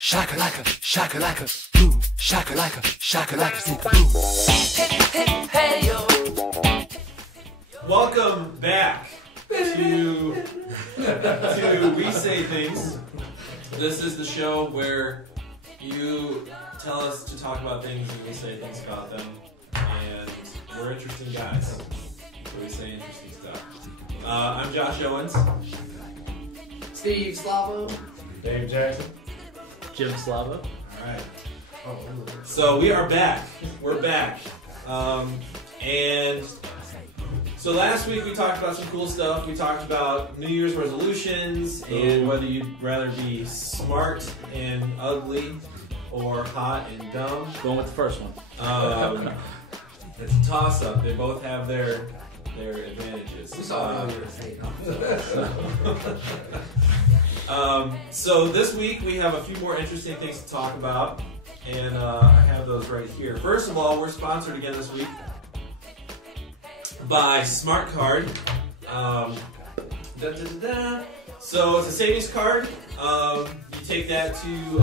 Shakalaka, shakalaka, boom. Shakalaka, shakalaka, zika, boom. Hey yo. Welcome back to We Say Things. This is the show where you tell us to talk about things and we say things about them. And we're interesting guys, so we say interesting stuff. I'm Josh Owens. Steve Slavo. Dave Jackson. Jim Slava. Alright. So we are back. We're back. And so last week we talked about some cool stuff. We talked about New Year's resolutions and whether you'd rather be smart and ugly or hot and dumb. Going with the first one. It's a toss-up. They both have their advantages. We saw what you were saying. So this week we have a few more interesting things to talk about, and I have those right here. First of all, we're sponsored again this week by Smart Card. So it's a savings card. You take that to,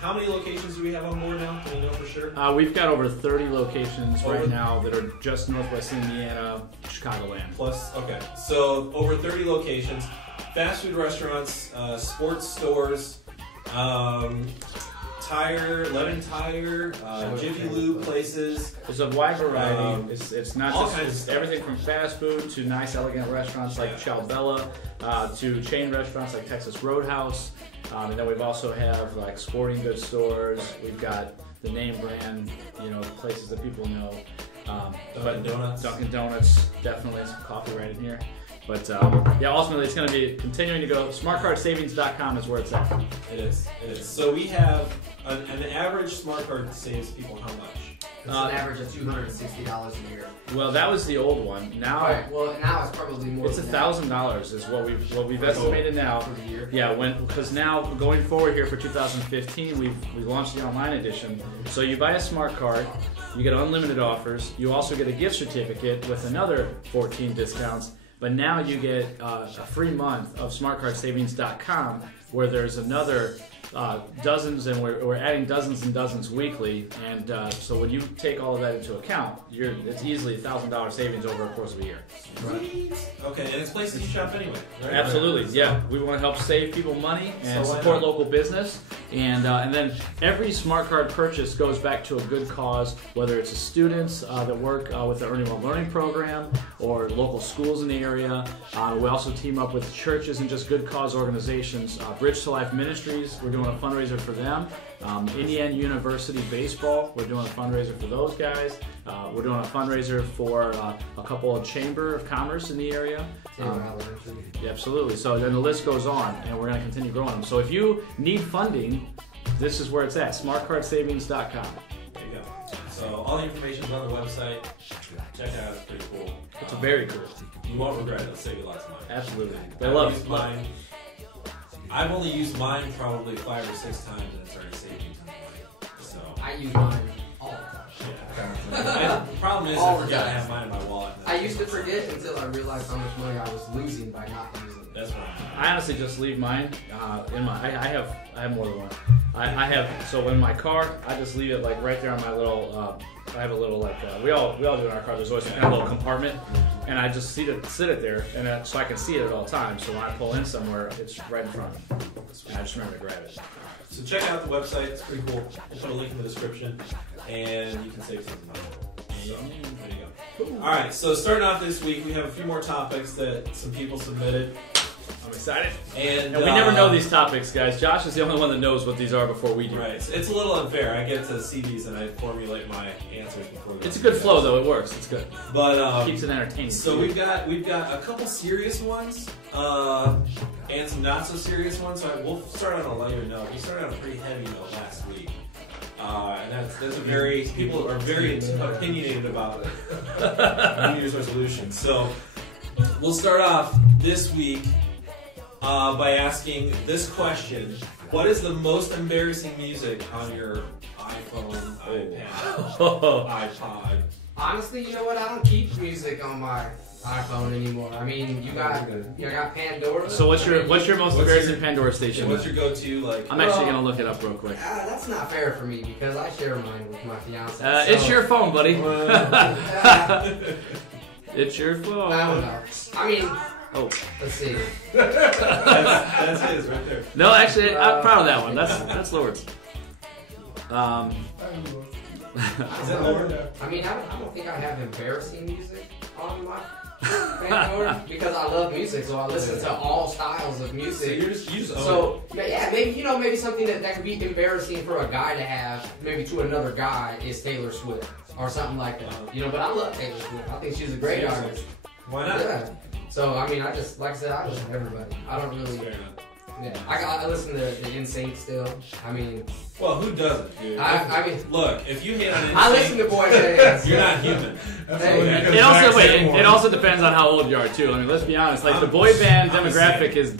how many locations do we have on board now? Can you know for sure? We've got over 30 locations right now that are just Northwest Indiana, Chicagoland. Plus, okay. So over 30 locations, fast food restaurants, sports stores, Leaden Tire, Jiffy Lube places. There's a wide variety. It's not all just kinds it's of stuff. everything from fast food to nice, elegant restaurants like Chow Bella, to chain restaurants like Texas Roadhouse. And then we've also have like sporting goods stores. We've got the name brand, places that people know. Dunkin' Donuts. Dunkin' Donuts, definitely some coffee right in here. But yeah, ultimately it's going to be continuing to go. SmartCardSavings.com is where it's at. It is. So we have an average smart card saves people how much? It's an average of $260 a year. Well, that was the old one. Now, Right. Well, now it's probably more. it's than that. $1,000 is what we've estimated now. For the year. Yeah, because now going forward here for 2015, we launched the online edition. So you buy a smart card, you get unlimited offers. You also get a gift certificate with another 14 discounts. But now you get a free month of SmartCardSavings.com, where there's another dozens, and we're adding dozens and dozens weekly. And so when you take all of that into account, it's easily $1,000 savings over a course of a year. Right. Okay, and it's places you shop anyway, right? Absolutely, yeah. We want to help save people money and So why support not? local business. And then every smart card purchase goes back to a good cause, whether it's students that work with the Earning While Learning program or local schools in the area. We also team up with churches and just good cause organizations. Bridge to Life Ministries, we're doing a fundraiser for them. Indiana University Baseball, we're doing a fundraiser for those guys. We're doing a fundraiser for a couple of Chamber of Commerce in the area. Yeah, absolutely. So then the list goes on, and we're going to continue growing them. So if you need funding, this is where it's at, SmartCardSavings.com. There you go. So all the information's on the website. Check it out. It's pretty cool. It's very cool. You won't regret it. It'll save you lots of money. Absolutely. I've love used it. mine. I've only used mine probably 5 or 6 times, and it's already saved me tons of money. So I use mine all the time. yeah. The problem is All I the forgot I time. have mine in my wallet. I used to forget until I realized how much money I was losing by not using it. That's right. I honestly just leave mine in my. I have more than one. I have, so in my car, I just leave it like right there on my little. I have a little like we all do in our car. There's always some kind of little compartment, and I just sit it there, and so I can see it at all times. So when I pull in somewhere, it's right in front of me. And I just remember to grab it. So check out the website. It's pretty cool. We'll put a link in the description, and you can save some money. So there you go. All right. So starting off this week, we have a few more topics that some people submitted, I'm excited. and And we never know these topics, guys. Josh is the only one that knows what these are before we do. Right. It's a little unfair. I get to see these and I formulate my answers before. It's a good flow, though. It works. It's good. But Keeps it entertaining. so we've got a couple serious ones and some not so serious ones. So we'll start on a lighter note. We started on a pretty heavy note last week, and that's a very people are very opinionated about New Year's resolutions. So we'll start off this week by asking this question: what is the most embarrassing music on your iPhone, iPad, iPod? Honestly, you know what? I don't keep music on my iPhone anymore. I mean, you got Pandora. So what's your most embarrassing Pandora Yeah, station? what's your go-to like? I'm actually gonna look it up real quick. That's not fair for me because I share mine with my fiance. It's your phone, buddy. It's your phone. I don't know. I mean, Oh, let's see. That's his right there. no, actually, I'm proud of that one. That's Lord's. Is that Lord? I mean, I don't think I have embarrassing music on my Pandora because I love music, so I listen to all styles of So music. you just own So yeah, maybe something that could be embarrassing for a guy to have, maybe to another guy, is Taylor Swift or something like that. But I love Taylor Swift. I think she's a great artist. it. Why not? Yeah. So I mean, I just like I said, I listen to everybody. I don't really. Fair enough. Yeah. I listen to the NSYNC still. I mean, Well, who doesn't, dude? I mean, Look, if you hate on NSYNC, I listen to boy bands. you're not human. It also depends on how old you are too. I mean, let's be honest. Like the boy band demographic is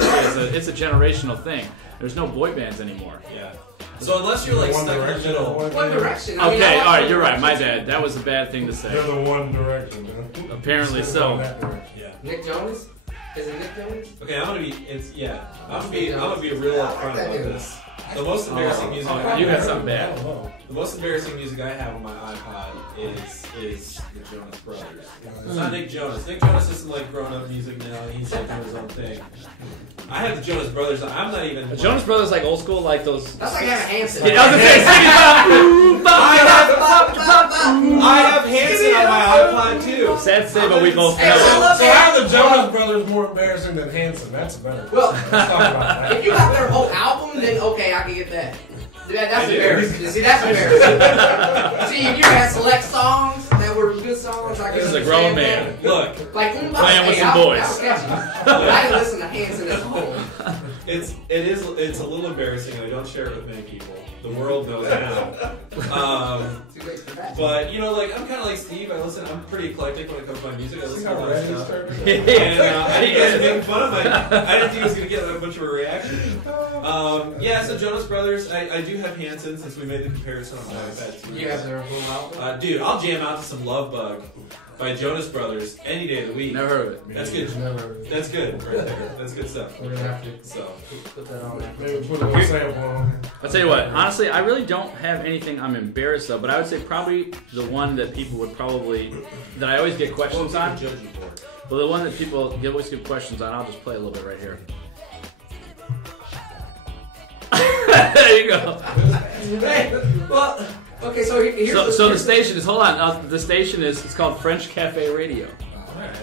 it's a generational thing. There's no boy bands anymore. Yeah. So unless you're like stuck in the middle, One Direction. I mean, Okay, I all right, like you're One right. My Direction. bad. That was a bad thing to They're say. the One Direction, man. Apparently Instead of so. going that direction. yeah. Nick Jonas? Is it Nick Jonas? Okay, I'm gonna be real upfront about this. The most embarrassing music I have, You got something I bad. don't know. the most embarrassing music I have on my iPod is the Jonas Brothers. It's not Nick Jonas. Nick Jonas isn't like grown up music now. He's like doing his own thing. I have the Jonas Brothers. I'm not even. The Jonas Brothers like old school, like those. That's like having Hanson. Yeah, I was gonna say, I have Hanson on my iPod too. sad to say, but we both Hey, I know. love So how are the Jonas Brothers more embarrassing than Hanson? That's better. Well, Let's talk about that. if you got their whole album, then okay, I can get that. Yeah, that's I do. embarrassing. See, that's embarrassing. See, if you had select songs that were good songs, I could This is a grown understand man. Look, that. Like, Playing with some boys. That was catchy. I didn't listen to Hanson at home. it's a little embarrassing, and I don't share it with many people. The world knows now. Too late for that. But you know, like I'm kind of like Steve. I'm pretty eclectic when it comes to my music. I See listen to how a lot of red he's stuff. turning? And I think he was making fun of my. I didn't think he was gonna get that much of a reaction. Yeah, so Jonas Brothers. I do have Hanson since we made the comparison on my iPad too. You have their whole album? Dude, I'll jam out to some Love Bug by Jonas Brothers any day of the week. Never heard of it. That's good. Never. That's good right there. That's good stuff. We're gonna have to So put that on there. Maybe put a little sample on. I'll tell you what, honestly, I really don't have anything I'm embarrassed of, but I would say probably the one that people would probably, that I always get questions what on. would you judge you for? Well, the one that people always get questions on, I'll just play a little bit right here. There you go. Hey, well, okay, so here's So the station is, hold on, the station is, it's called French Cafe Radio.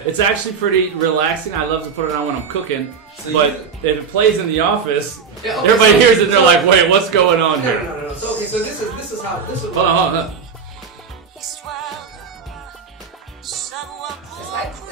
It's actually pretty relaxing. I love to put it on when I'm cooking, So but if it plays in the office, Yeah, okay, everybody so- hears it and they're so- like, wait, what's going on No, here? no. So okay, so this is how this is. Hold on, hold on. It's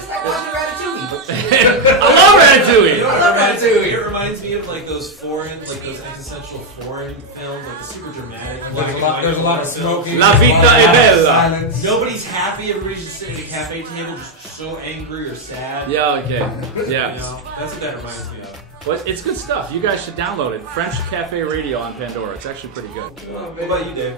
like watching Ratatouille. I love Ratatouille! You know I what love it reminds me? Ratatouille. It reminds me of like those existential foreign films, like the super dramatic. There's a lot of smoking. La vita è bella. Silence. Nobody's happy. Everybody's just sitting at a cafe table, just so angry or sad. Yeah, okay. You Yeah. know, that's what that reminds me of. Well, it's good stuff. You guys should download it. French Cafe Radio on Pandora. It's actually pretty good. What about you, Dave?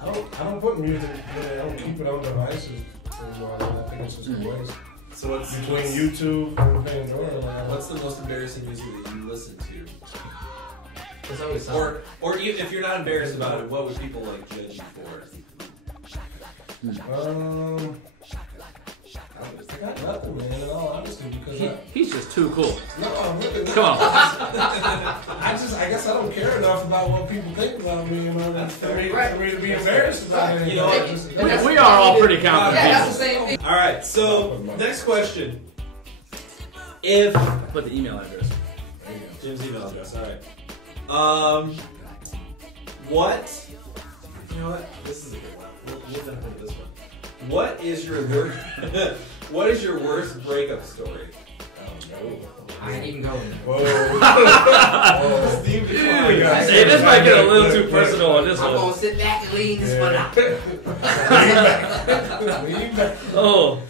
I don't put music. I don't keep it on devices. Anymore. I think it's just a waste. So what's Between YouTube and Pandora, what's the most embarrassing music that you listen to? There's always something. Or if you're not embarrassed about it, what would people like judge you for? I got nothing, man. In all honesty, because He's just too cool. no, I'm really not. Come on. I guess I don't care enough about what people think about me, you know, for me to be embarrassed about it. You know what? We are all pretty confident Yeah, that's the people. same thing. All right. So next question. If Put the email address. There you go. Jim's email address. All right. What? You know what? This is a good one. We'll jump into this one. What is your worst? What is your worst breakup story? I ain't even going. Whoa. Steve Dude, declines. Hey, this might get a little too personal on this I'm one. gonna sit back and lean this one out. Lean back. Oh,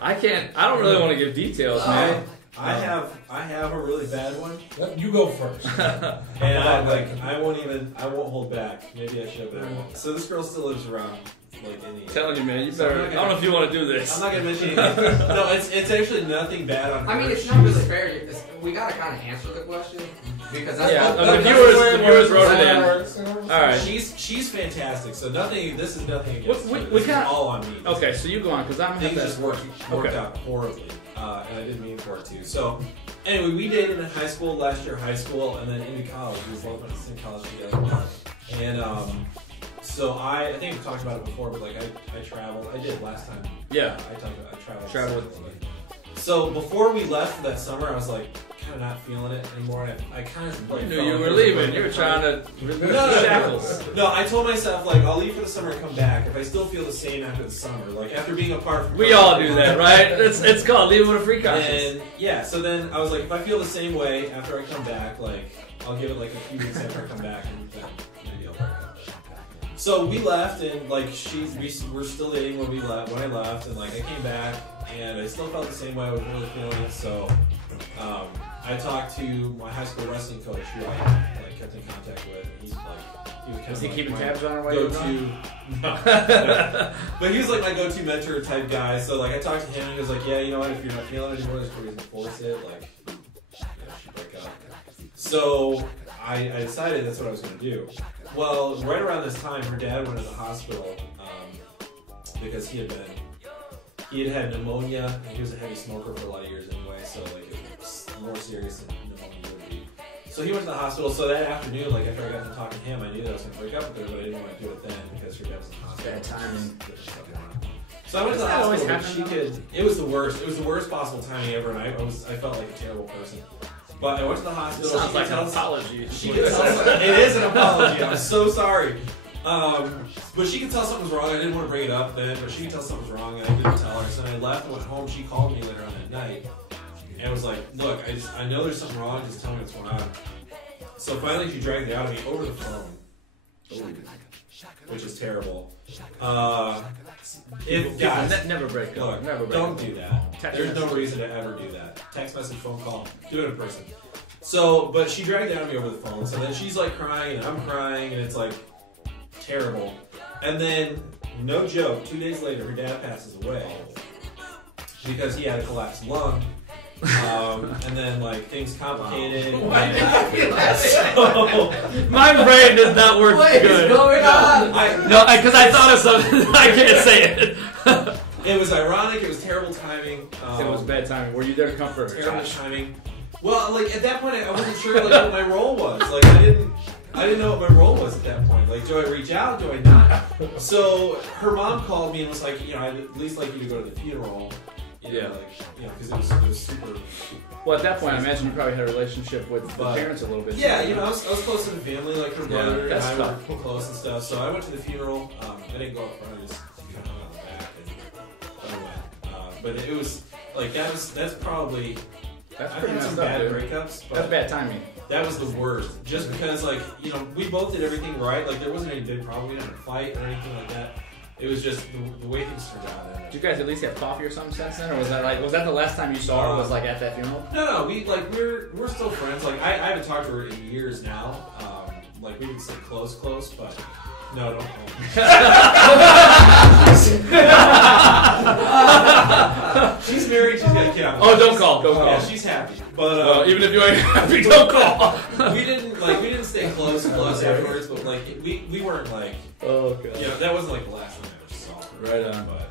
I don't really want to give details, man. I have a really bad one, You go first. and I won't hold back. Maybe I should. But I won't. So this girl still lives around, like any. I'm telling you, man, you So I'm better. not I gonna- don't know if you want to do this. I'm not gonna mention anything. No, it's actually nothing bad on her. I mean, it's She not was- really fair. We gotta kind of answer the question because that's Yeah, what, the viewers wrote it in. All right. She's fantastic. So nothing. This is nothing against We- her. we This kinda- is all on me. Okay, so you go on because I'm Things gonna just worked Okay. out horribly, and I didn't mean for it to. So, anyway, we dated in high school, last year high school, and then into college. We both went to the same college together. And so I think we talked about it before, but like I traveled. I did last time. Yeah. I traveled. Traveled. So before we left for that summer, I was like kind of not feeling it anymore. And I kind of like I knew felt you like were it was leaving. like You were a trying to release No, the no, shackles. No, I told myself like I'll leave for the summer and come back if I still feel the same after the summer. Like after being apart from. We all do that, right? It's called leaving with a free conscience. And yeah, so then I was like, if I feel the same way after I come back, like I'll give it like a few weeks after I come back, and then maybe I'll break up. So we left, and like we're still dating when I left, and like I came back, and I still felt the same way. I was really feeling it. So I talked to my high school wrestling coach, who I like kept in contact with. And he's like, he was kind Is of he like keeping my tabs on her while you were go-to. gone? No. But he was like my go-to mentor type guy. So like I talked to him, and he was like, yeah, you know what? If you're not feeling it anymore, there's no reason to force it. Like, you know, she break up. So I decided that's what I was going to do. Well, right around this time, her dad went to the hospital because he had had pneumonia, and he was a heavy smoker for a lot of years anyway. So like it was more serious than pneumonia would be. So he went to the hospital. So that afternoon, like after I got to talking to him, I knew that I was going to break up with her, but I didn't want to do it then because her dad was in the hospital. Bad timing. Different stuff going on. So I went to the Does that always hospital. But she happen, could. It was the worst. It was the worst possible timing ever, and I felt like a terrible person. But I went to the hospital. Sounds She like could an tell- apology. She could tell, it is an apology. I'm so sorry. But she could tell something was wrong. I didn't want to bring it up then, but she could tell something was wrong, and I didn't tell her. So then I left and went home. She called me later on that night, and was like, "Look, I know there's something wrong. Just tell me what's going on." So finally, she dragged it out of me over the phone, which is terrible. If guys, Never break up. look, Never break don't up. do that. Text There's no message. reason to ever do that. Text message, phone call, do it in person. So, but she dragged it out of me over the phone. So then she's like crying, and I'm crying, and it's like terrible. And then, no joke, 2 days later, her dad passes away because he had a collapsed lung. And then like things complicated. So, My brain does not work What is good. going on? No, because I thought of something. I can't say it. it was ironic. It was terrible timing. It was bad timing. Were you there to comfort her? Terrible Josh? timing. Well, like at that point, I wasn't sure like what my role was. Like I didn't know what my role was at that point. Like, do I reach out? Do I not? So her mom called me and was like, you know, I'd at least like you to go to the funeral. You know, Yeah. like, you know, because it was super. Well, at that point, I imagine you probably had a relationship with the But- parents a little bit. Yeah, you know, I was close to the family, like her Yeah, brother and that's I tough. were close and stuff. So I went to the funeral. I didn't go up front. I just kind of hung out the back and I went. But it was like that's probably. That's I've pretty had some messed up, bad dude. breakups, but That's bad timing. that was the worst. Just because, like, you know, we both did everything right. Like, there wasn't any big problem. We didn't fight or anything like that. It was just the way things turned out. Did you guys at least have coffee or something since then, or was that the last time you saw her? Was like at that funeral? No, we're still friends. Like, I haven't talked to her in years now. Like, we didn't say close, but no, don't call me. She's married. She's got a kid. Oh, don't call. Don't Yeah, call. she's happy. But Well, even if you ain't happy, don't call. we didn't stay close afterwards. But like, we weren't like. Oh god. You know, that wasn't like the last time I ever saw her. Right on. But,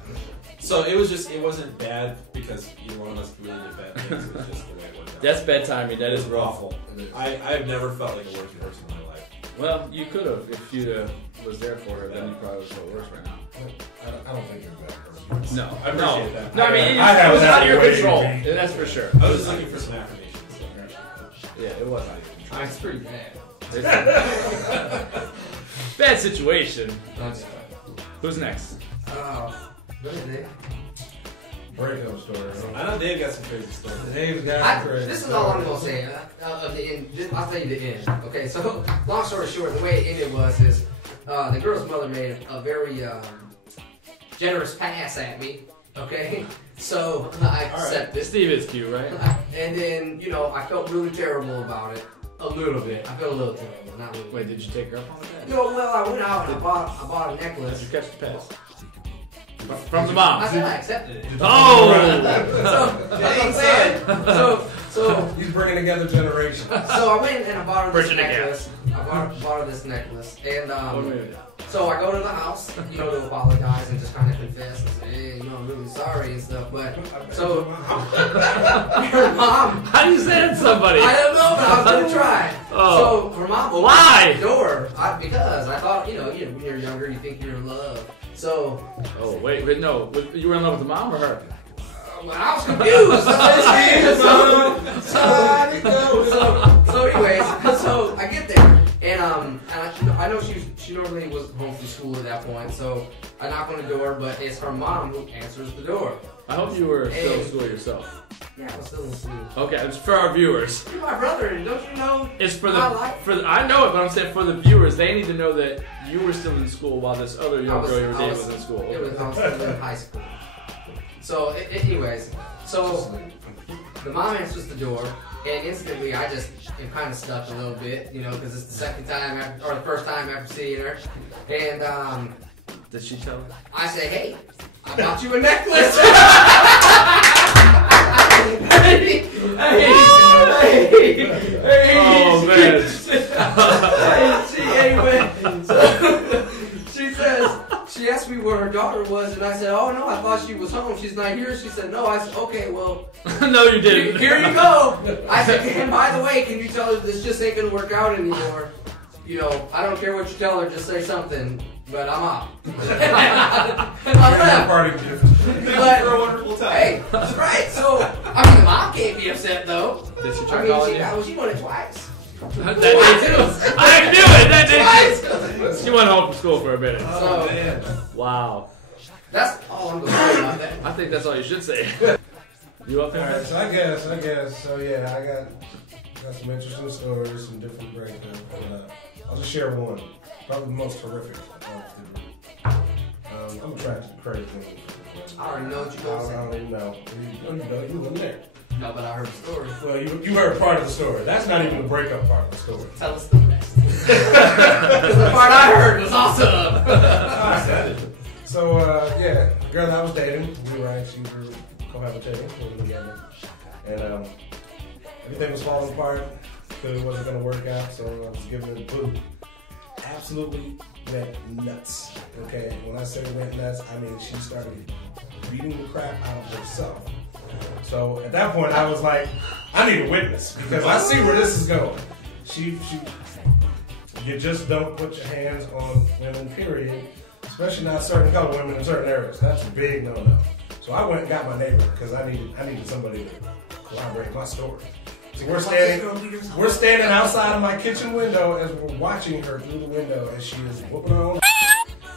so it wasn't bad because either one of us really did bad things. It was just the way it worked out. That's bad timing. That is It's rough. awful. I've never felt like a worse person in my life. Well, you could have if you was there for her. Then you probably would feel worse right now. I don't think you're a bad person. No, I appreciate that. No, I mean, I it have was that out of your way, control. man. Yeah, that's for sure. I was just looking for some affirmations. Yeah, it was out of your control. It's pretty bad. Bad situation. That's Who's next? go ahead, Dave. Breakup story. I know Dave got some crazy stuff. Dave's got crazy. This is all I'm gonna say. Of the end, I'll tell you the end. Okay, so long story short, the way it ended was the girl's mother made a very generous pass at me. Okay, so I accepted. Steve is cute, right? And then I felt really terrible about it. A little bit. I felt a little terrible. Not really. Wait, did you take her up on that? Well, I went out and I bought a Did necklace. you catch the pass? From the I mom. said I accepted it. Oh! So that's what I'm saying. So He's bringing together generations. So I went and I bought her this Bridging the gap. necklace. I bought her this necklace, and What movie? so I go to the house, to apologize and just kind of confess and say, hey, I'm really sorry and stuff. But so her mom, How do you send somebody? I don't know, but I was gonna try. Oh. So her mom opened Why? the door because I thought, when you're younger, you think you're in love. So Oh, wait, no. You were in love with the mom or her? well, I was confused. So anyways, so I get there, and I know she normally was home from school at that point, so I knock on the door, but it's her mom who answers the door. I hope you were still in school yourself. Yeah, I was still in school. Okay, it's for our viewers. You're my brother, and don't you know? It's for my life? I know it, but I'm saying for the viewers, they need to know that you were still in school while this other young girl you were dating was in school. I was still in high school. So, anyways, so the mom answers the door, and instantly I just am kind of stuck a little bit, because it's the second time or the first time after seeing her, and Did she tell her? I say, hey, I bought you a necklace. Oh, man. She says, she asked me where her daughter was, and I said, oh no, I thought she was home. She's not here. She said, no. I said, okay, well, No, you didn't. here you go. I said, and by the way, can you tell her this just ain't gonna work out anymore? I don't care what you tell her, just say something. But I'm out. I left. Party gift. But For a wonderful time. hey, that's right. So the mom can't be upset though. Did she try calling you? She won it twice. I knew it. That did. Twice. She went home from school for a minute. So Man. Wow. that's all I'm gonna say about that. I think that's all you should say. You up All right, there? so I guess. So yeah, I got some interesting stories, some different breakdowns. I'll just share one. Probably the most horrific of the group. I'm attracted to crazy things. I already know what you're gonna I say. don't even know. You weren't there. No, but I heard the story. Well, you heard part of the story. That's not even the breakup part of the story. Tell us the rest. Because the part I heard was awesome. So, yeah, the girl that I was dating, we were actually cohabitating, living together. And everything was falling apart. Clearly wasn't going to work out, so I was giving it a boot. Absolutely went nuts. Okay, when I say went nuts, I mean she started beating the crap out of herself. So at that point, I was like, I need a witness because I see where this is going. You just don't put your hands on women, period. Especially not certain color women in certain areas. That's a big no-no. So I went and got my neighbor because I needed somebody to corroborate my story. So we're standing outside of my kitchen window as we're watching her through the window as she is whooping her own.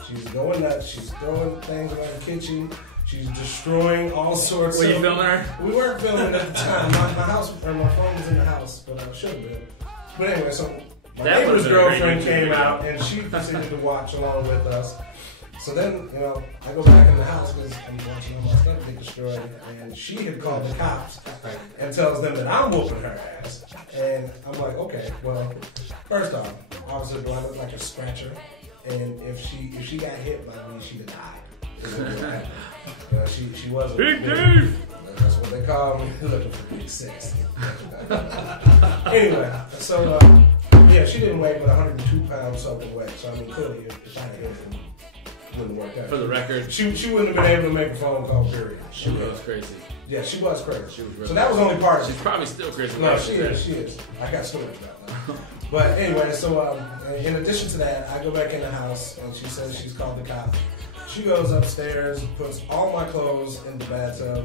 She's going nuts. She's throwing things around the kitchen. She's destroying all sorts of... Were you filming her? We weren't filming at the time. My phone was in the house, but I should have been. But anyway, so my That neighbor's would've been a great girlfriend YouTube came video. out and she proceeded to watch along with us. So then, I go back in the house because I'm watching all my stuff get destroyed, and she had called the cops and tells them that I'm whooping her ass. And I'm like, okay, well, first off, officer, do I look like a scratcher? And if she got hit by me, she'd have died. She wasn't. Big Dave! That's what they call me, looking for big sex. Anyway, so yeah, she didn't weigh but 102 pounds soaking wet. So I mean, clearly, if I had hit her, it wouldn't work out. For the record, She wouldn't have been able to make a phone call. Period. she was crazy. Yeah, she was crazy. She was really So that was only part of She's it. probably still crazy. No, she is. I got stories about that. But anyway, so in addition to that, I go back in the house and she says she's called the cops. She goes upstairs, puts all my clothes in the bathtub,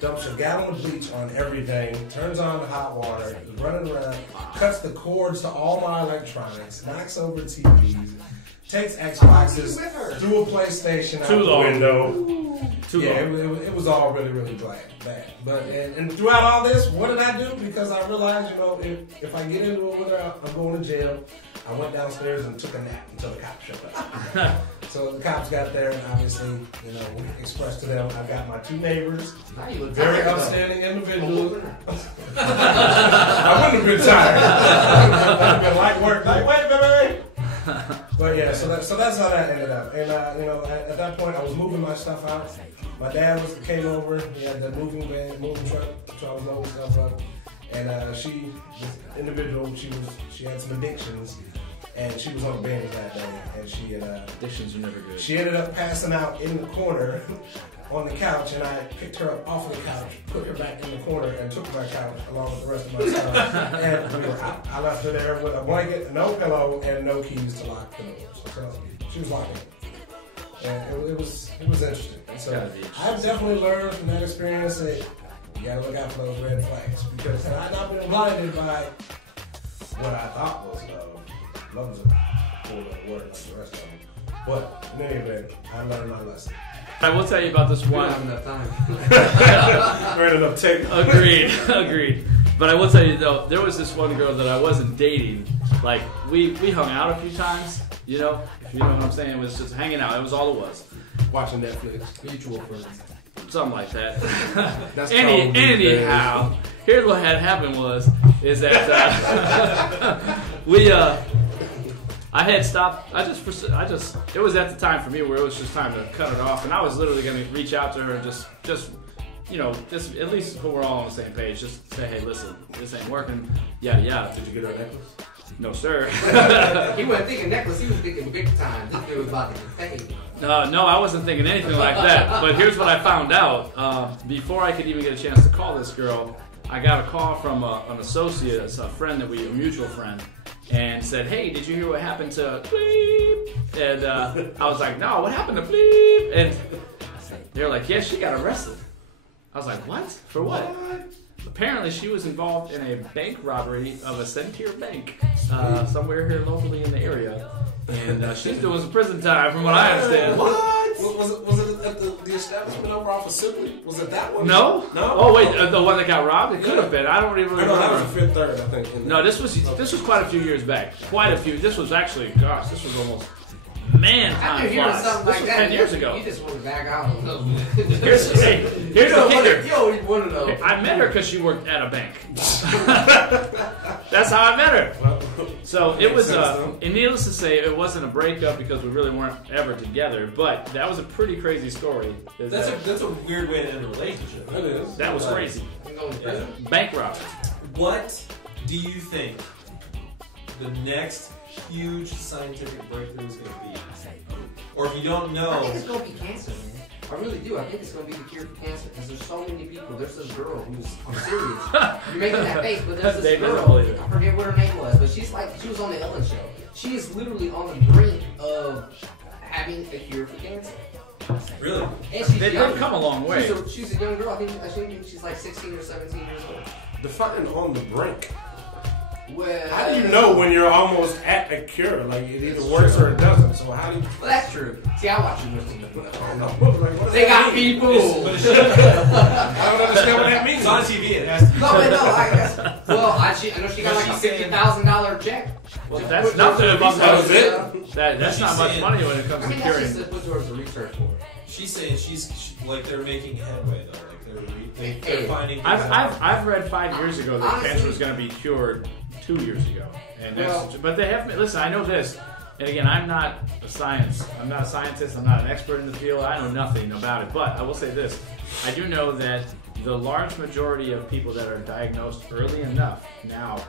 dumps a gallon of bleach on everything, turns on the hot water, is running around, cuts the cords to all my electronics, knocks over TVs, takes Xboxes, threw a PlayStation out the window. Too Yeah, long. it was all really, really bad. But and throughout all this, what did I do? Because I realized, if I get into it with her, I'm going to jail. I went downstairs and took a nap until the cops showed up. So the cops got there, and obviously, we expressed to them, I've got my two neighbors, Now you look very tired, though. upstanding individuals. I wouldn't have been tired. I'd have been light work. Like, wait, baby. But yeah, so that's how that ended up. And you know, at that point, I was moving my stuff out. My dad came over. He had the moving truck, so I was loading stuff up. And this individual, she had some addictions, and she was on binge that day. And she had Addictions are never good. she ended up passing out in the corner on the couch, and I picked her up off of the couch, put her back in the corner, and took my couch along with the rest of my stuff. And we were out. I left her there with a blanket, no pillow, and no keys to lock the doors. So she was locking it. And it was interesting. So I've definitely learned from that experience that you gotta look out for those red flags, because had I not been blinded by what I thought was love, love is a cool little word like the rest of them. But in any event, I learned my lesson. I will tell you about this We one. don't have enough time. Right enough tape. Agreed. But I will tell you though, there was this one girl that I wasn't dating. Like we hung out a few times, you know, if you know what I'm saying. It was just hanging out. It was all it was. Watching Netflix. Mutual friends. Something like that. That's Anyhow, here's what had happened is that I had stopped. It was at the time for me where it was just time to cut it off, and I was literally going to reach out to her and just you know, just at least so we're all on the same page. Just say, hey, listen, this ain't working. Yada yada. Did you get her a necklace? No, sir. He wasn't thinking necklace. He was thinking big time. This dude was about to get paid. No, I wasn't thinking anything like that. But here's what I found out. Before I could even get a chance to call this girl, I got a call from an associate, a friend a mutual friend, and said, hey, did you hear what happened to Bleep? And I was like, no, what happened to Bleep? And they're like, yeah, she got arrested. I was like, what? For what? Apparently, she was involved in a bank robbery of a Centier bank somewhere here locally in the area. And she's doing some prison time, from what I understand. What? Was it at the establishment over off of Sibley? Was it that one? No? No? Oh, wait, the one that got robbed? It could have been. I don't even No, remember. that was the Fifth Third, I think. No, this was quite a few years back. Quite a few. This was actually, gosh, this was almost, man, After time hearing flies. something This like was that, 10 years ago. You just want to back out a little bit. Here's the kicker. Yo, you want to know. I met her because she worked at a bank. That's how I met her. So it was, and needless to say, it wasn't a breakup because we really weren't ever together. But that was a pretty crazy story. That's a weird way to end a relationship. It is. That was crazy. I'm going to prison. Bank robbery. What do you think the next huge scientific breakthrough is going to be? Or if you don't I know, think it's going to be cancer, man. I really do. I think it's going to be the cure for cancer because there's so many people. There's this girl who's, I'm serious. You're making that face, but there's this David, I girl. believe it. I forget what her name was, but she was on the Ellen show. She is literally on the brink of having a cure for cancer. really, And she's They've young. come a long way. She's a young girl. I think she's like 16 or 17 years old. Define on the brink. Well, How do you know when you're almost at a cure? Like it either works or it doesn't. So how do you? Well, that's true. See, I watch you listen to them. I don't know. Like, what does They that got mean? people. I don't understand what that means. it's on TV. It has to be. No, but no, I guess. Well, I know she got like a $50,000 check. Well, that's nothing about That was that. it? That's not much money when it comes I to mean, that's curing. just to put towards the research for it. She's saying like they're making headway though. Like they're finding. I've read 5 years ago that Honestly- cancer was going to be cured 2 years ago, and that's, Well- but they have. Listen, I know this, and again, I'm not a scientist. I'm not an expert in the field. I know nothing about it, but I will say this: I do know that the large majority of people that are diagnosed early enough now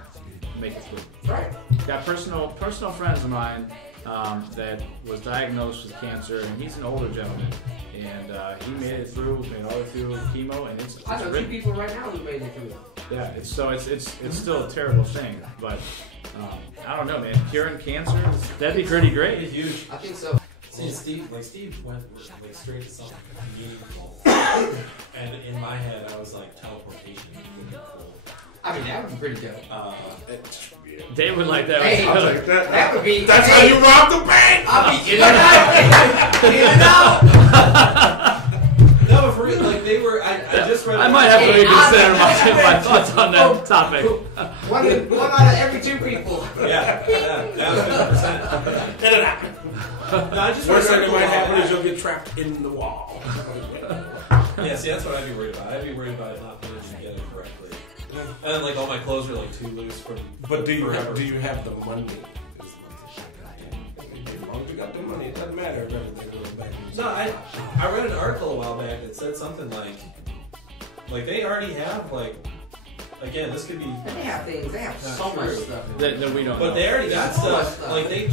make it through. Right. Got personal friends of mine that was diagnosed with cancer, and he's an older gentleman, and he made it through, made all the way through chemo, and it's I know two written. people right now who made it through. Yeah, it's still a terrible thing, but I don't know, man. Curing cancer, that'd be pretty great. huge. I think so. See, Steve went like straight to something meaningful, and in my head I was like teleportation would be cool. I mean, that would be pretty dope. Dave would like that. Hey, I'll take that. That would be. That's how you rob the bank. I'll be in and out. In and out. No, but for real, like they were. I just read. I might have to Hey, reconsider I- my thoughts on that topic. One out of every two people. Yeah, that was 100%. In and out. No, I just Worst read thing that an might article happen about is you'll get trapped in the wall. Yeah, see, that's what I'd be worried about. I'd be worried about it not putting it together correctly. And then, like, all my clothes are, like, too loose from... But do you forever. have the money? long as you got the money, it doesn't matter if everything goes back. No, I read an article a while back that said something like they already have like, again, this could be. And they have things. They have Not so much true. stuff. That we don't But know. they already got So much stuff. stuff. Like they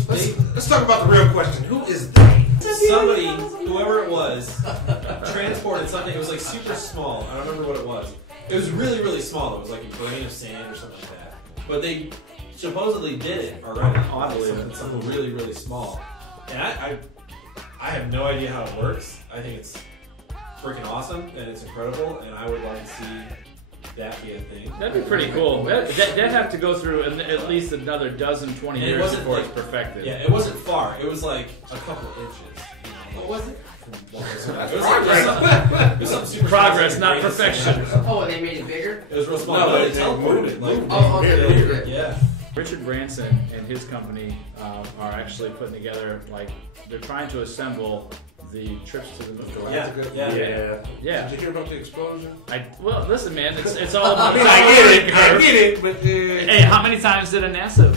Let's talk about the real question. Who is they? somebody, whoever it was, transported something. It was like super small. I don't remember what it was. It was really, really small. It was like a grain of sand or something like that. But they supposedly did it already. Oh, I believe it. Something really, really small. And I have no idea how it works. I think it's freaking awesome and it's incredible. And I would like to see that be a thing. That'd be pretty cool. They'd have to go through at least another 20 And it years wasn't before like- it's perfected. Yeah, it wasn't far. It was like a couple inches. What was it? It was something super Progress, small, not like a grain of perfection. sand or something. Oh, and they made it bigger? It was real small. No, No, they they teleported. moved it. Like, Oh, okay, they moved it. yeah. Richard Branson and his company are actually putting together, like, they're trying to assemble the trips to the moon. Yeah, yeah. Yeah. Did you hear about the explosion? Well, listen, man, it's all about I get it, but Hey, how many times did a NASA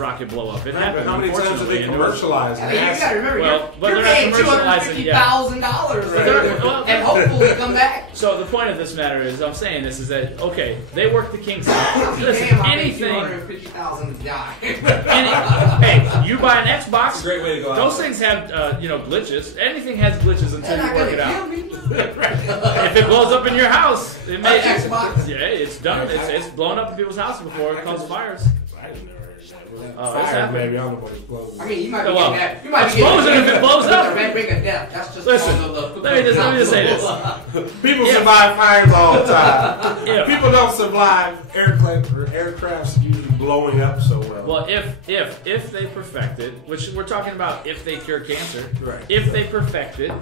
rocket blow up? It happened. how many times have they unfortunately, and it was- commercialized I mean, you gotta remember, Well, but you're they're not paying commercializing, yeah. $250,000 Well, and hopefully come back. So the point of this matter is, I'm saying this is that okay, they work the kinks out. Listen, Damn, I paid anything. $250,000 to die. Hey, you buy an It's a Xbox. great way to go out. Those things have glitches. Anything has glitches until They're you not work gonna it out. kill me. If it blows up in your house, it may. An Xbox? Yeah, it's done. It's blown up in people's houses before it causes fires. I just never heard that. Oh, it's Fire, happened. maybe. I don't know what explosion. I mean, you might be Well, getting that. You might be expose getting it if it blows up. The red ring of death. That's just Listen, all the let me just say this. People Yeah. survive fires all the time. Yeah. People don't survive aircrafts usually blowing up so well. Well, if they perfect it, which we're talking about, if they cure cancer, Right. if they perfect it,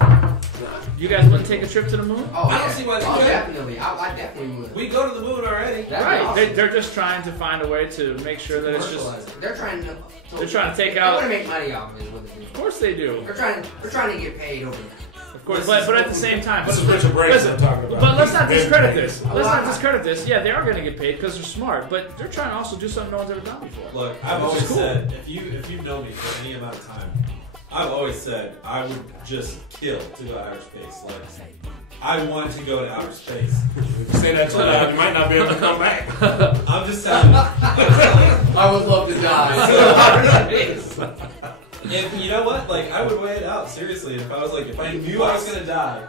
you guys wouldn't take a trip to the moon? Oh, I don't yeah. see why they Oh, couldn't. definitely. I definitely would. We go to the moon already. That'd be Right. awesome. They're just trying to find a way to make sure that it's just. Commercialize it. They're trying to. They're trying to take They out. want to make money off of it. Is what they do. Of course they do. They're trying to get paid over it. Of course, but at the same time, This is Richard Branson listen, talking about. but let's not He's discredit been- this. Let's not discredit this. Yeah, they are going to get paid because they're smart, but they're trying to also do something no one's ever done before. Look, I've Which is always cool. said if you've known me for any amount of time, I've always said I would just kill to go to outer space. Like I want to go to outer space. If you say that too loud, you might not be able to come back. I'm just telling you. I would love to die. If you know what, like I would weigh it out seriously. If I was like, if I knew I was gonna die,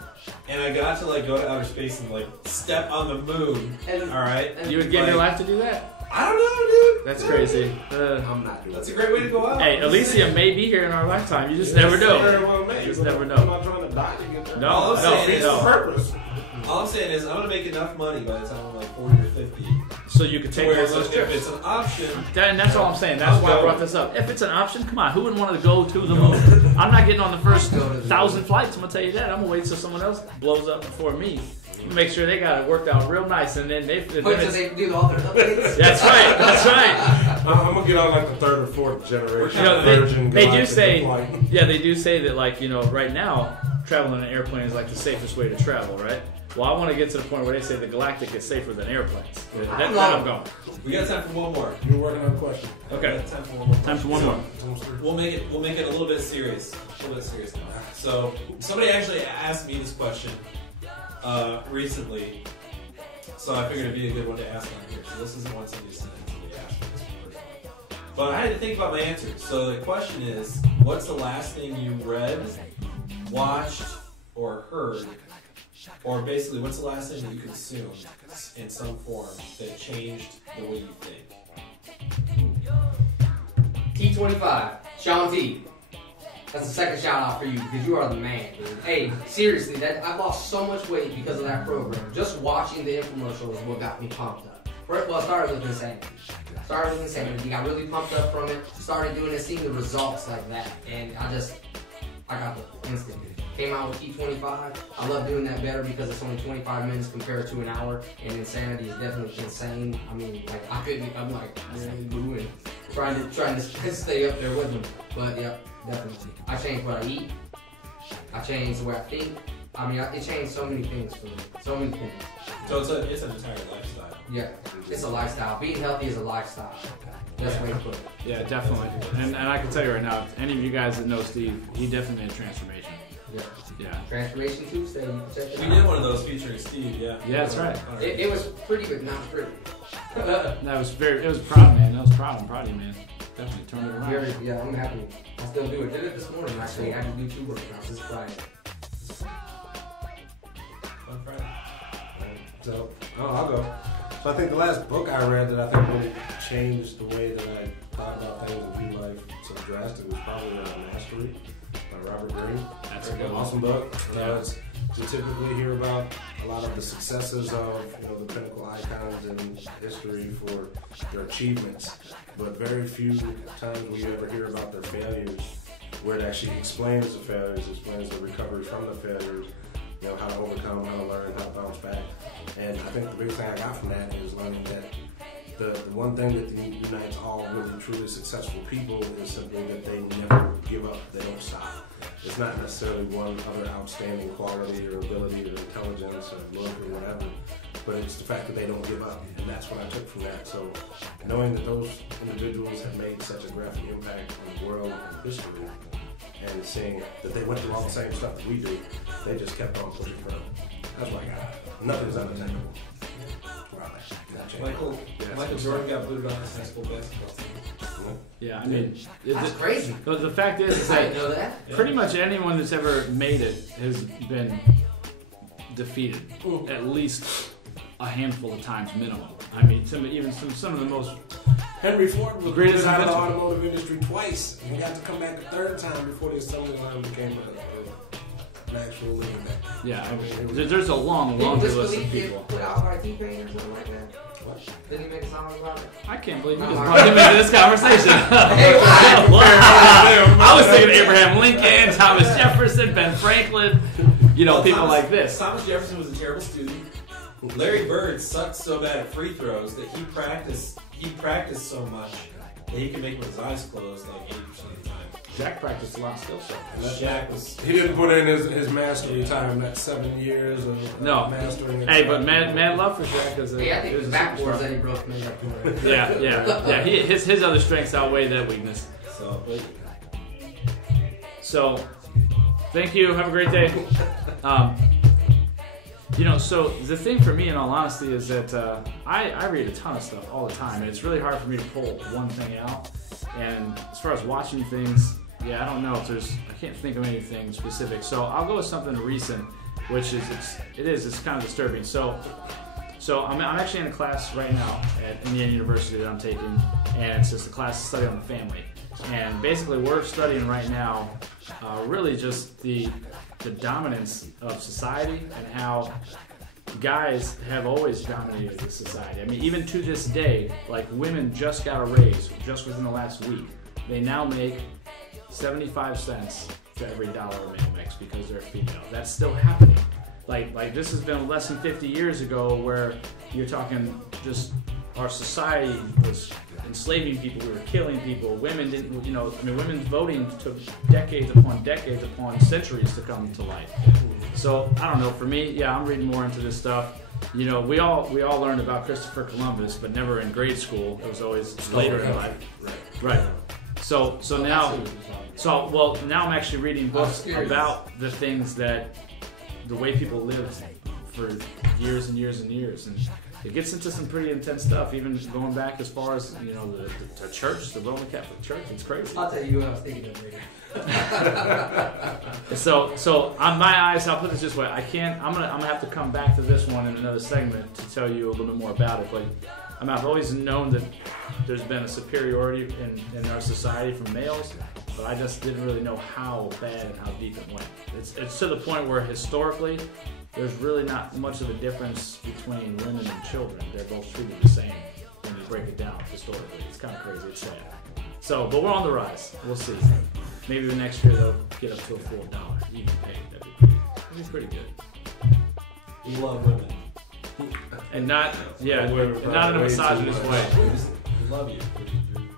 and I got to like go to outer space and like step on the moon, And- all right, You would give your life to do that? I don't know, dude. That's crazy. I'm not doing That's a great way to go out. Hey, Elysium may be here in our lifetime. You just never know. Very well made. You just never I'm know. not trying to die to get there. No, All I'm no, saying is- It's purpose. All I'm saying is I'm gonna make enough money by the time I'm like 40 or 50. So you could To take where one it's of those like, if trips. it's an option, And that's all I'm saying. That's I'll why I go. brought this up. If it's an option, come on. Who wouldn't want to go to the moon? I'm not getting on the first Go to the 1,000 flights. I'm gonna tell you that. I'm gonna wait till someone else blows up before me. Make sure they got it worked out real nice, and then Wait till they do all their updates. That's right. That's right. I'm gonna get on like the third or fourth generation. You know, Virgin they do Galactic say, flight. yeah, they do say that, like, you know, right now, traveling in an airplane is like the safest way to travel, right? Well, I want to get to the point where they say the Galactic is safer than airplanes. That's where I'm going. we got time for one more. You're working on a question. Okay. We got time for one more. Time for one more. We'll make it a little bit serious. A little bit serious now. So somebody actually asked me this question recently. So I figured it'd be a good one to ask on here. So this isn't one somebody sent in, somebody asked me this personally. But I had to think about my answer. So the question is, what's the last thing you read, watched, or heard? Or basically, what's the last thing that you consumed in some form that changed the way you think? T25, Sean T. That's the second shout out for you because you are the man, dude. Hey, seriously, I've lost so much weight because of that program. Just watching the infomercial is what got me pumped up. Well, it started with Insanity. Got really pumped up from it. Started doing it, seeing the results like that, and I got the instant. Came out with T25. I love doing that better because it's only 25 minutes compared to an hour, and Insanity is definitely insane. I mean, like I'm like really doing, trying to stay up there with them. But yeah, definitely. I change what I eat. I changed the way I think. I mean, it changed so many things for me. So many things. So it's an entire lifestyle. Yeah, it's a lifestyle. Being healthy is a lifestyle. That's the way to put it. Yeah, definitely. And I can tell you right now, any of you guys that know Steve, he definitely made a transformation. Yeah. Yeah. Transformation Tuesday. Check it We out. did one of those featuring Steve. Yeah. Yeah, that's right. It was pretty, but not pretty. It was proud, man. That was proud. I'm proud of you, man. Definitely turned it around. Yeah, I'm happy. I still do it. Did it this morning, actually. I had to do 2 workouts this Friday. Fun Friday. So, I'll go. So I think the last book I read that I think really changed the way that I thought about things and view life so drastically was probably Mastery by Robert Greene. That's a good one. Awesome book. Yeah. We typically hear about a lot of the successes of the pinnacle icons in history for their achievements, but very few times we ever hear about their failures, where it actually explains the failures, explains the recovery from the failures, how to overcome, how to learn, how to bounce back. And I think the big thing I got from that is learning that the one thing that unites all really truly successful people is simply that they never give up, they don't stop. It's not necessarily one other outstanding quality or ability or intelligence or look or whatever, but it's the fact that they don't give up, and that's what I took from that. So knowing that those individuals have made such a graphic impact on the world and history, and seeing that they went through all the same stuff that we do, they just kept on pushing through. That's what I got. Nothing's unattainable. Michael Jordan got booted off his high school basketball team. Yeah, I mean, That's crazy. the fact is I didn't that know that. pretty much anyone that's ever made it has been defeated at least a handful of times minimum. I mean, some of the most Henry Ford was Greatest booted out of the inventor. automotive industry twice, and he got to come back a third time before the assembly line became an actual living man. yeah. I mean, there's a long Didn't laundry Wiz list of Khalifa people. get put out by T-Pain or something like that? What? Didn't he make a song about it? I can't believe you No, just I- brought him into this conversation. Hey, why? Wow. I was thinking Abraham Lincoln, Thomas Jefferson, Ben Franklin, people like this. Thomas Jefferson was a terrible student. Larry Bird sucked so bad at free throws that he practiced so much that he could make with his eyes closed like 80% of the time. Jack practiced a lot still, so. Shaq was. He didn't put in his mastery time, that 7 years of mastering. Hey, but mad love for Shaq because Hey, I think was the a backboards superstar. that he broke made up for it. Yeah. His other strengths outweigh that weakness. So, thank you. Have a great day. So the thing for me, in all honesty, is that I read a ton of stuff all the time, and it's really hard for me to pull one thing out. And as far as watching things, I don't know if I can't think of anything specific. So I'll go with something recent, which is it's kind of disturbing. So I'm actually in a class right now at Indiana University that I'm taking, and it's just a class to study on the family. And basically, we're studying right now really just the dominance of society and how guys have always dominated the society. I mean, even to this day, like women just got a raise just within the last week. They now make 75 cents for every dollar a male makes because they're female. That's still happening. Like this has been less than 50 years ago where you're talking just our society was enslaving people, we were killing people, women didn't, women's voting took decades upon centuries to come to light. So, I don't know, for me, I'm reading more into this stuff. We all learned about Christopher Columbus, but never in grade school. It was always later in life. Right. So now I'm actually reading books about the things that, the way people lived for years and years and years. And it gets into some pretty intense stuff, even going back as far as, the church, the Roman Catholic Church. It's crazy. I'll tell you what I was thinking of later. So on my eyes, I'll put this this way: I'm gonna have to come back to this one in another segment to tell you a little bit more about it. But I've always known that there's been a superiority in our society from males, but I just didn't really know how bad and how deep it went. It's to the point where historically, there's really not much of a difference between women and children. They're both treated the same when you break it down historically. It's kind of crazy. It's sad. So, but we're on the rise. We'll see. Maybe the next year they'll get up to a full $1 even paid. That'd be pretty good. We love women. And not in a misogynist way. We love you.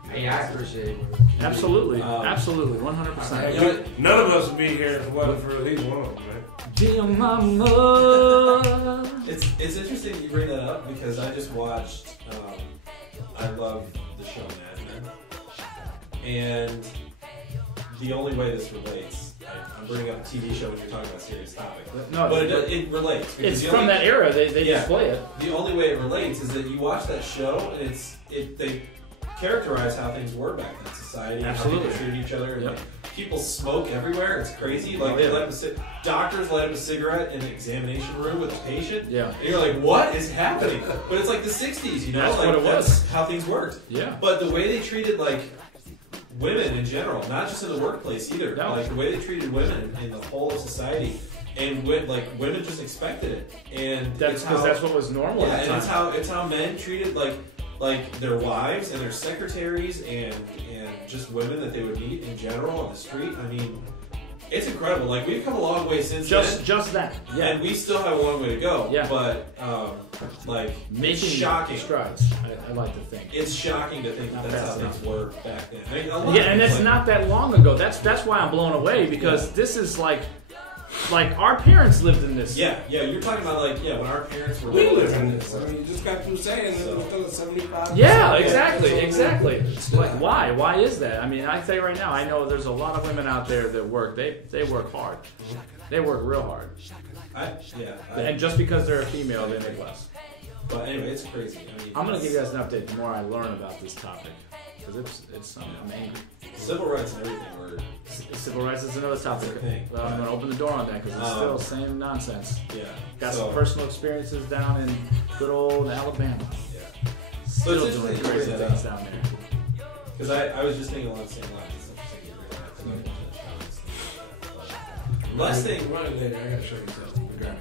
Hey, I appreciate it. Absolutely, 100%. None of us to be here if it wasn't for at least one of them, man. Dear mama. It's interesting you bring that up because I just watched. I love the show Mad Men, and the only way this relates, I'm bringing up a TV show when you're talking about a serious topic, No, but it relates. it's the from only- that era. They Yeah. display it. The only way it relates is that you watch that show and they characterize how things were back then, society, Absolutely. how people treated each other. And Yep. like, people smoke everywhere. It's crazy. Like they let doctors light up a cigarette in an examination room with a patient. Yeah. And you're like, what is happening? But it's like the '60s, you know, That's like what it was. that's how things worked. Yeah. But the way they treated like women in general, not just in the workplace either, No. like the way they treated women in the whole of society, and like women just expected it, and That's it's because how- that's what was normal yeah, at the and time. it's how men treated like their wives and their secretaries and just women that they would meet in general on the street. I mean, it's incredible. Like we've come a long way since then, Just that. Yeah. and we still have a long way to go. Yeah. But like Making it's shocking. strides. I like to think. It's shocking to think Not that that's fast how enough. things were back then. I mean, a lot Yeah, of and things, it's like- not that long ago. That's why I'm blown away because this is like our parents lived in this. Yeah, you're talking about like when our parents were We little. live in this. I mean, you just got through saying that it was still at 75. Yeah, exactly. It's like why? Why is that? I mean, I tell you right now, I know there's a lot of women out there that work. They work hard. They work real hard. And just because they're a female, they make less. But anyway, it's crazy. I mean, I'm gonna give you guys an update the more I learn about this topic because it's I'm angry. civil rights and everything were Civil rights is another topic. That's the thing. Well, I'm gonna open the door on that because it's still the same nonsense. Got some personal experiences down in good old Alabama. Yeah. Still So it's doing interesting crazy you bring things that down there. Because I was just thinking along the same lines. It's interesting you bring that up. Last thing. Running later, I gotta show you something regarding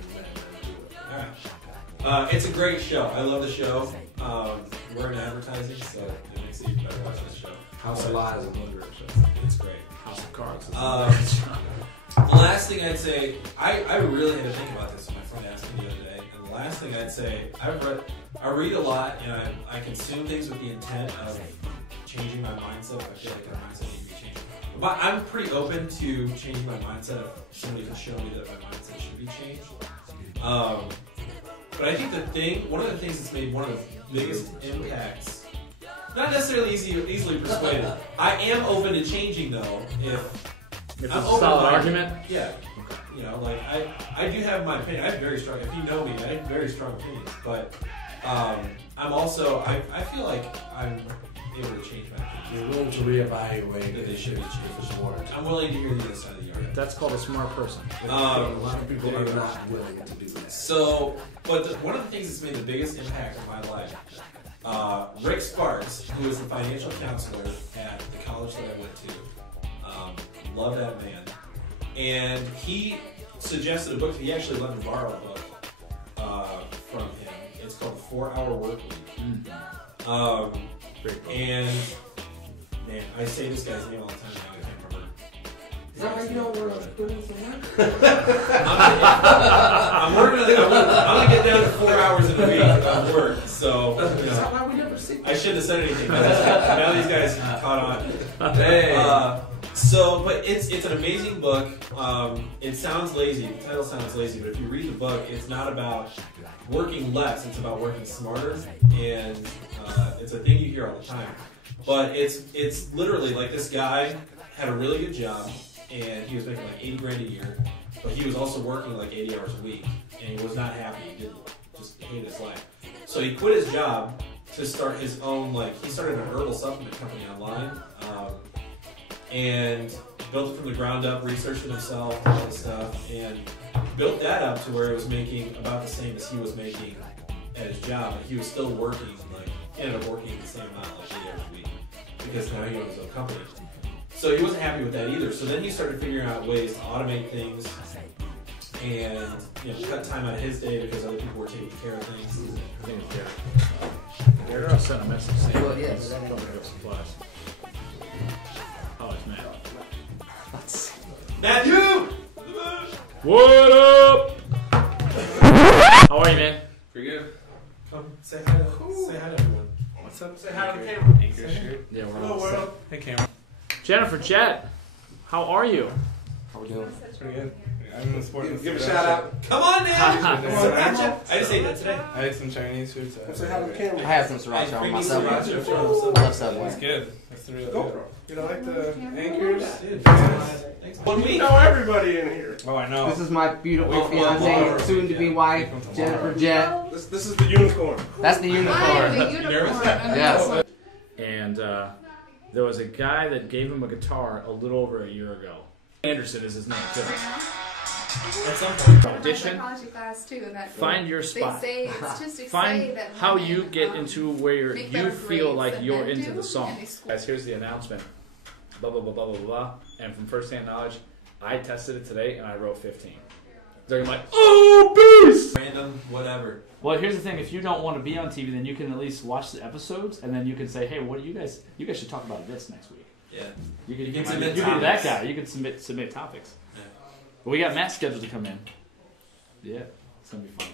that. It's a great show. I love the show. We're in advertising, so it makes it even better watching the show. House of Lies and Wonder show. It's great. House of Cards. The last thing I'd say, I really had to think about this. My friend asked me the other day, and the last thing I'd say, I read a lot, and I consume things with the intent of changing my mindset. If I feel like my mindset needs to be changed, but I'm pretty open to changing my mindset if somebody can show me that my mindset should be changed. But I think one of the things that's made one of the biggest impacts, not necessarily easily persuaded. I am open to changing though if It's I'm a open solid minded. argument. Yeah. You know, like I do have my opinion. I have very strong. If you know me, I have very strong opinions. But I'm also I feel like I'm able to change my opinion. You're willing to reevaluate That they should be changed. if it's warranted. I'm willing to hear the other side of the argument. That's called a smart person. A lot of people are not willing to do that. So, but one of the things that's made the biggest impact in my life, Rick Sparks, who is the financial counselor at the college that I went to, love that man, and he suggested a book. He actually let me borrow a book from him. It's called 4 Hour Workweek. And man, I say this guy's name all the time now. I can't remember. Is that how you know we're doing some work? I'm gonna get down to 4 hours in a week of work. So you Is that know, why we never see? I shouldn't have said anything. Now these guys caught on. But it's an amazing book. It sounds lazy. The title sounds lazy, but if you read the book, it's not about working less. It's about working smarter, and it's a thing you hear all the time. But it's literally like this guy had a really good job, and he was making like $80,000 a year, but he was also working like 80 hours a week, and he was not happy. He just hated his life. So he quit his job to start his own, he started an herbal supplement company online, and built it from the ground up, researched it himself, all this stuff, and built that up to where it was making about the same as he was making at his job. He was still working, he ended up working the same amount, 8 hours a week, because now he owns his own company. So he wasn't happy with that either. So then he started figuring out ways to automate things and cut time out of his day because other people were taking care of things. I think it's Derek. I'll send a message saying Well, yeah, he's but that coming with supplies. Oh, it's Matt. Matthew! What up? How are you, man? Pretty good. Come say hi to everyone. What's up? Say hi to the camera. Anchor shirt. Yeah, we're Hello, on. world. Hey, Cameron. Jennifer, Chet, how are you? How we doing? Pretty good. I'm in the sport. Give a shout out. Come on, man. I just ate that today. I had some Chinese food. So Say hi to the camera. I had some sriracha on my Subway. Sriracha. I love Subway. It's good. That's the real GoPro. deal. You don't like the anchors? Dude, thanks. 1 We week. know everybody in here. Oh, I know. This is my beautiful Wait for fiance, tomorrow. soon-to-be wife, Jennifer Jett. This is the unicorn. That's the I am unicorn. the unicorn. Yes. And there was a guy that gave him a guitar a little over a year ago. Anderson is his name, too. At some point, audition, Psychology class too, and that find your they spot. say it's just to say Find that how women, you get into where make you better feel grades like than you're men into do, the song. and they score. Guys, here's the announcement. Blah, blah, blah, blah, blah, blah. And from first-hand knowledge, I tested it today and I wrote 15. They're like, oh, beast! Random, whatever. Well, here's the thing. If you don't want to be on TV, then you can at least watch the episodes, and then you can say, hey, what do you guys should talk about this next week. Yeah. You can submit you can be that topics. guy. You can submit topics. Yeah. But we got Matt scheduled to come in. Yeah, it's going to be fun.